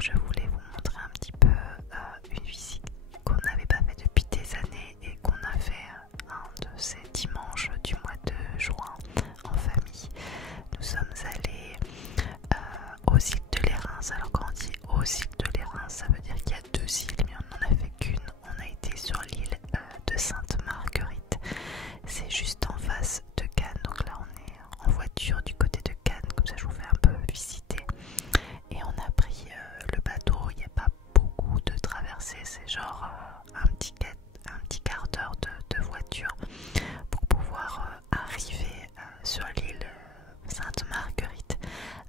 où je voulais vous montrer un petit peu une visite qu'on n'avait pas fait depuis des années et qu'on a fait un de ces dimanches du mois de juin en famille. Nous sommes allés aux îles de Lérins. Alors quand on dit aux îles de Lérins, ça veut dire qu'il y a deux îles, mais on n'en a fait qu'une. On a été sur l'île de Sainte-Marguerite. C'est juste en face de Cannes, donc là on est en voiture du côté de Cannes, comme ça je vous fais un peu visiter. Et on a pris le bateau, il n'y a pas beaucoup de traversées, c'est genre un petit quart d'heure de voiture pour pouvoir arriver sur l'île Sainte-Marguerite.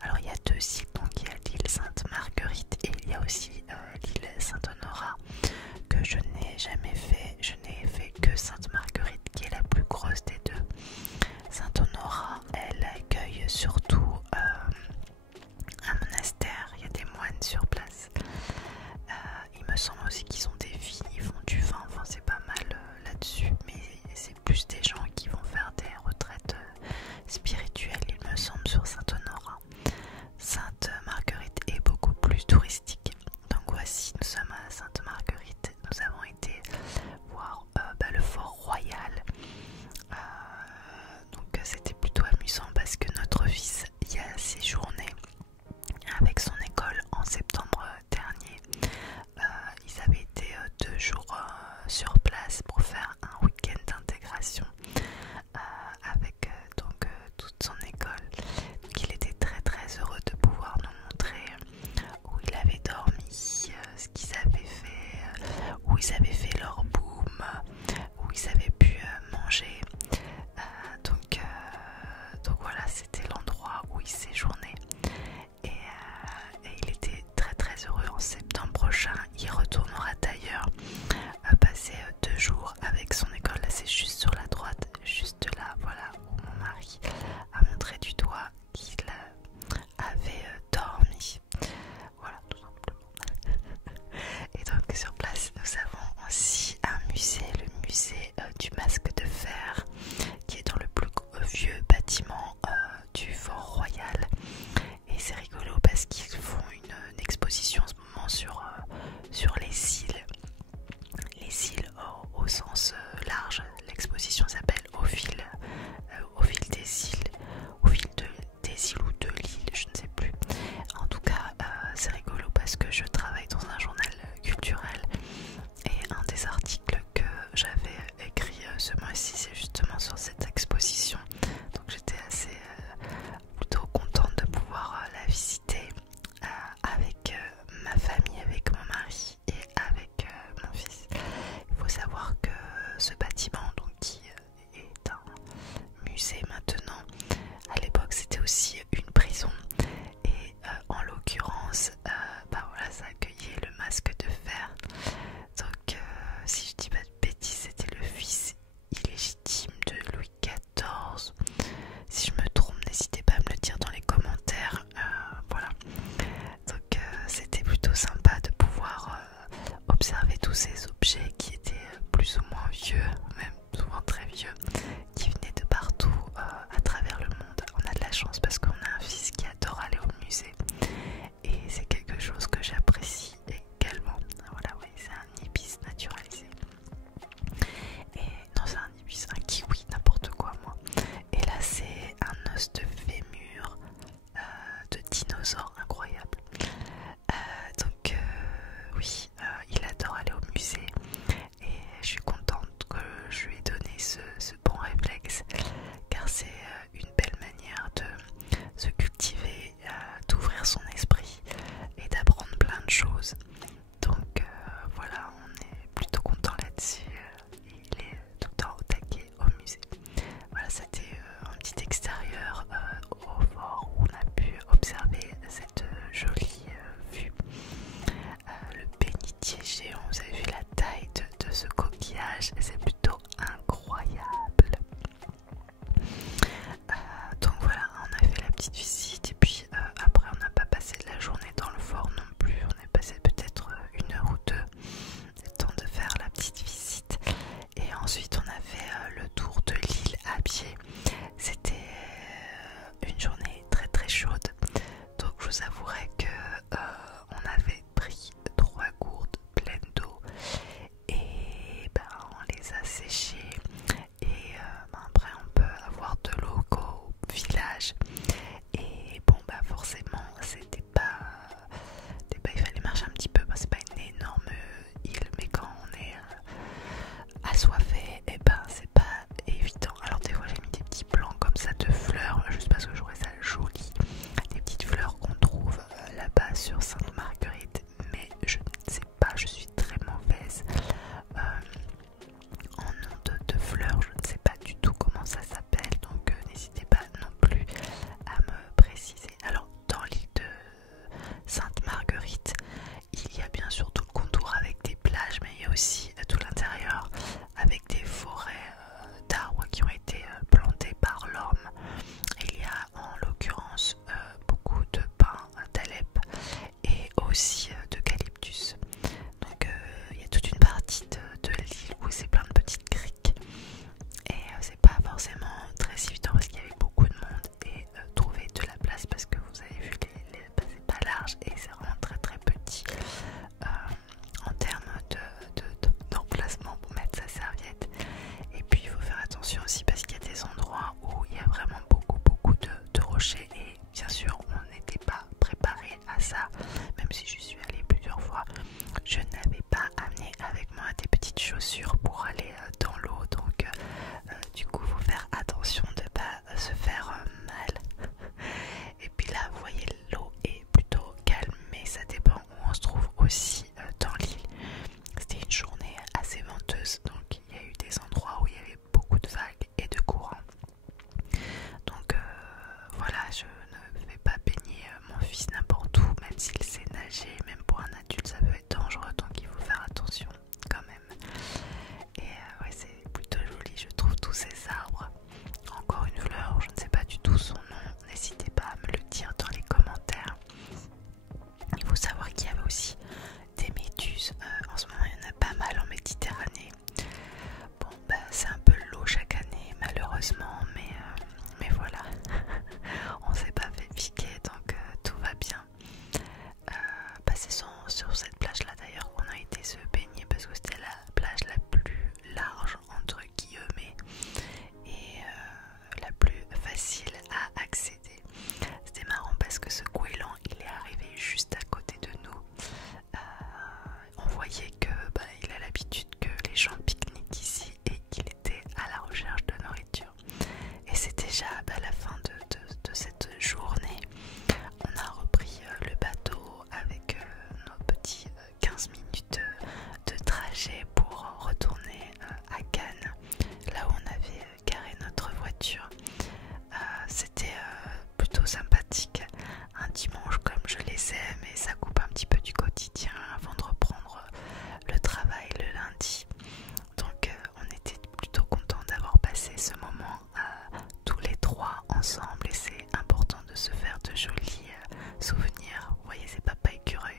Alors il y a deux îles, donc il y a l'île Sainte-Marguerite et il y a aussi l'île Saint-Honorat que je n'ai jamais fait. Je n'ai fait que Sainte-Marguerite qui est la plus grosse des deux. Saint-Honorat, elle accueille surtout un monastère, il y a des moines sur place. Il me semble aussi qu'ils ont des vignes, ils font du vin, enfin c'est pas mal là-dessus, mais c'est plus des gens qui vont faire des retraites spirituelles, il me semble, sur Saint-Honorat. Sainte-Marguerite est beaucoup plus touristique. Donc voici, nous sommes à Sainte-Marguerite, nous avons été voir le fort royal. Donc c'était plutôt amusant parce que notre fils y a séjourné avec son école en septembre dernier. Ils avaient été 2 jours sur place pour faire un week-end d'intégration avec toute son école. Donc il était très très heureux de pouvoir nous montrer où il avait dormi, ce qu'ils avaient fait, où ils avaient fait leur boom, où ils avaient pu manger. Donc voilà, c'était l'endroit où il séjournait. Et il était très très heureux. En septembre prochain, il retournera d'ailleurs passer 2 jours avec son école. Là, c'est juste sur la droite, juste là, voilà, où mon mari a montré du doigt qu'il avait dormi. Voilà, tout simplement. Et donc sur place, nous avons aussi un musée, le musée du masque de fer, qui est dans le plus vieux bâtiment du Fort Royal. Et c'est rigolo parce qu'ils font une exposition en ce moment sur les îles. Les îles au sens large. L'exposition s'appelle au fil des îles. Au fil des îles ou de l'île, je ne sais plus. En tout cas, c'est rigolo parce que je travaille dans un journal culturel. Et un des articles que j'avais écrit ce mois-ci, c'est justement sur cette exposition. Donc j'étais assez plutôt contente de pouvoir la visiter avec ma famille, avec mon mari et avec mon fils. Il faut savoir que ce bâtiment, donc, qui est un musée maintenant, à l'époque c'était aussi une prison. Et en l'occurrence, voilà, ça accueillait le masque de fer. Donc si je dis pas de bêtises, c'était le fils illégitime de Louis XIV. Si je me trompe, n'hésitez pas à me le dire dans les commentaires. Voilà. Donc c'était plutôt sympa de pouvoir observer tous ces objets qui étaient plus ou moins vieux, même souvent très vieux, qui venaient de partout à travers le monde. On a de la chance parce qu'on a un fils qui adore aller au musée et c'est quelque chose que j'apprécie également. Voilà, oui, c'est un ibis naturalisé. Et non, c'est un ibis, un kiwi, n'importe quoi, moi. Et là, c'est un os de fémur de dinosaure incroyable. Donc, oui, il adore aller au musée et je suis contente que je lui ai donné ce bon réflexe car c'est une belle manière de se cultiver, d'ouvrir son esprit et d'apprendre plein de choses. Donc voilà, on est plutôt content là-dessus. Il est tout le temps au taquet au musée. Voilà, c'était un petit extérieur au fort où on a pu observer cette jolie vue. Le je n'avais pas amené avec moi des petites chaussures pour aller dans l'eau, donc du coup faut faire attention de ne pas se faire mal. Et puis là vous voyez l'eau est plutôt calme, mais ça dépend où on se trouve aussi dans l'île. C'était une journée assez venteuse, donc il y a eu des endroits où il y avait beaucoup de vagues et de courants. Donc voilà, je ne vais pas baigner mon fils n'importe où, même s'il sait nager, même pour un adulte ça peut être dangereux, donc il faut faire attention quand même. Et ouais, c'est plutôt joli, je trouve, tous ces arbres. Encore une fleur, je ne sais pas du tout son nom, n'hésitez pas à me le dire dans les commentaires. Il faut savoir qu'il y avait aussi des méduses, en ce moment il y en a pas mal en Méditerranée. Bon bah c'est un peu l'eau chaque année malheureusement, mais voilà, on s'est pas fait piquer, donc tout va bien. C'est sur cette plage là d'ailleurs qu'on a été se baigner, parce que c'était la plage la plus large entre guillemets et la plus facile à accéder. C'était marrant parce que ce goéland il est arrivé juste à côté de nous. On voyait que il a l'habitude que les gens pique-niquent ici et qu'il était à la recherche de nourriture. Et c'est déjà la fin de cette journée. On a repris le bateau avec nos petits 15 minutes de trajet pour retourner à Cannes, là où on avait garé notre voiture. C'était plutôt sympathique, un dimanche comme je les aime, et ça coupe un petit peu du quotidien avant de reprendre le travail le lundi. Donc on était plutôt contents d'avoir passé ce moment tous les trois ensemble, et c'est important de se faire de jolis souvenirs. Vous voyez, c'est Papa Écureuil.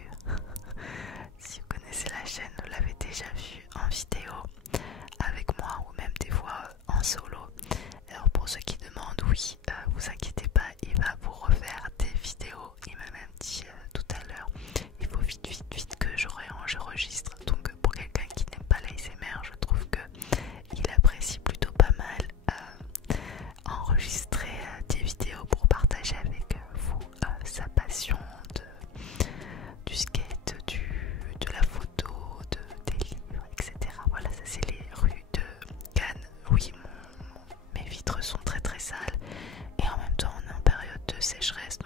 Si vous connaissez la chaîne, vous l'avez déjà vu en vidéo avec moi, ou même des fois en solo. Alors pour ceux qui demandent, oui, vous inquiétez pas, il va vous refaire des vidéos. Il m'a même dit tout à l'heure, il faut vite que j'enregistre. Donc pour quelqu'un qui n'aime pas l'ASMR, je trouve que il apprécie plutôt pas mal enregistrer des vidéos pour partager avec vous sa passion du skate, de la photo, des livres, etc. Voilà, ça c'est les rues de Cannes. Oui, mes vitres sont très sales, et en même temps on est en période de sécheresse,